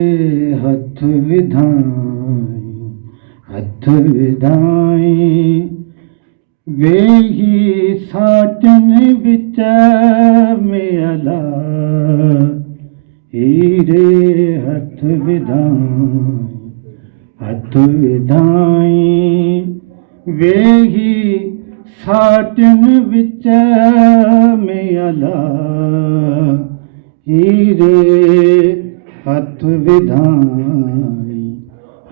हथ विधाई हथ विधाई वेही साटन विच में अला हीरे हथ विधाई हथ विधाई वेही साटन विच में अला हीरे हथ विधाई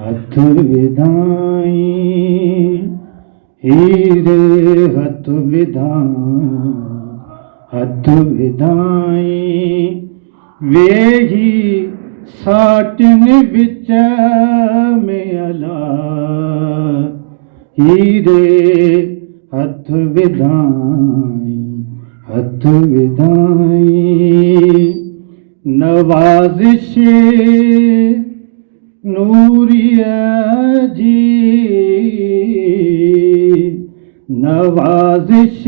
हथ विधाई हीरे हथ विधाई हथ विधाई वेही साटन विच में अला हीरे हथ विधाई हथ विधाई नवाज़िश नूरिया जी नवाज़िश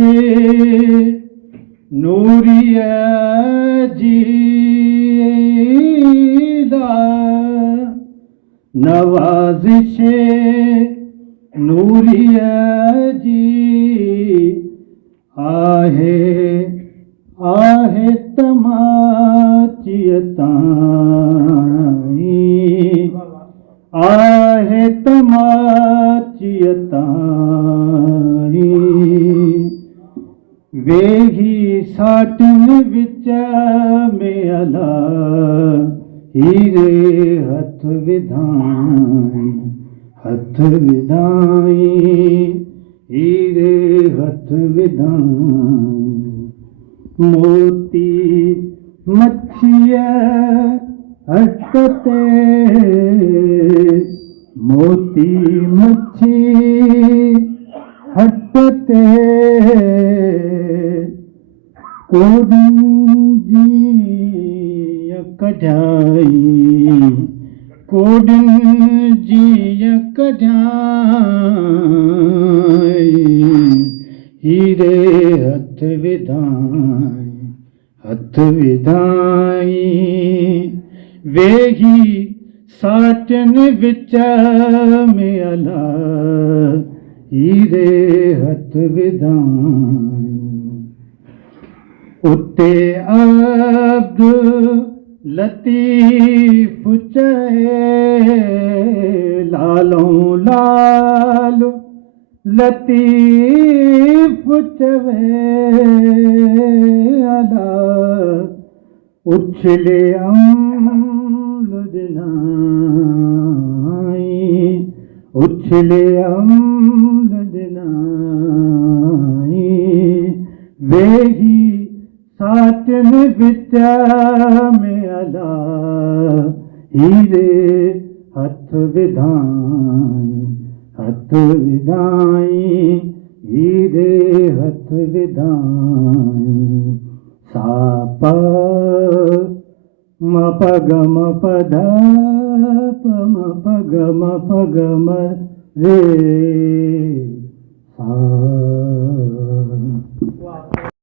नूरिया जी नवाज़िश नूरिया जी आहे आहे तमाचियताई आहे तमाचियताई वेही साटन विच में अला हीरे हथ विधाई हथ विधाई हीरे हथ विधाई मोती मच्छिया हटते मोती मच्छी हटते कोडन जी कढ़ाई कोडन जी कढ़ाई हीरे हथ विधाई हथ विधाई वेही साटन विच में अला हीरे हथ विधाई उते अब्दुल लतीफ चए लालों लाल लतीफ चवे अला उछले अम्लदनाई उछले अम्लदनाई वेही साटन विच में अला हीरे हथ विधाई हथ विधाई हीरे हथ विधाई साप म पग म पध प म पग म पग म रे सा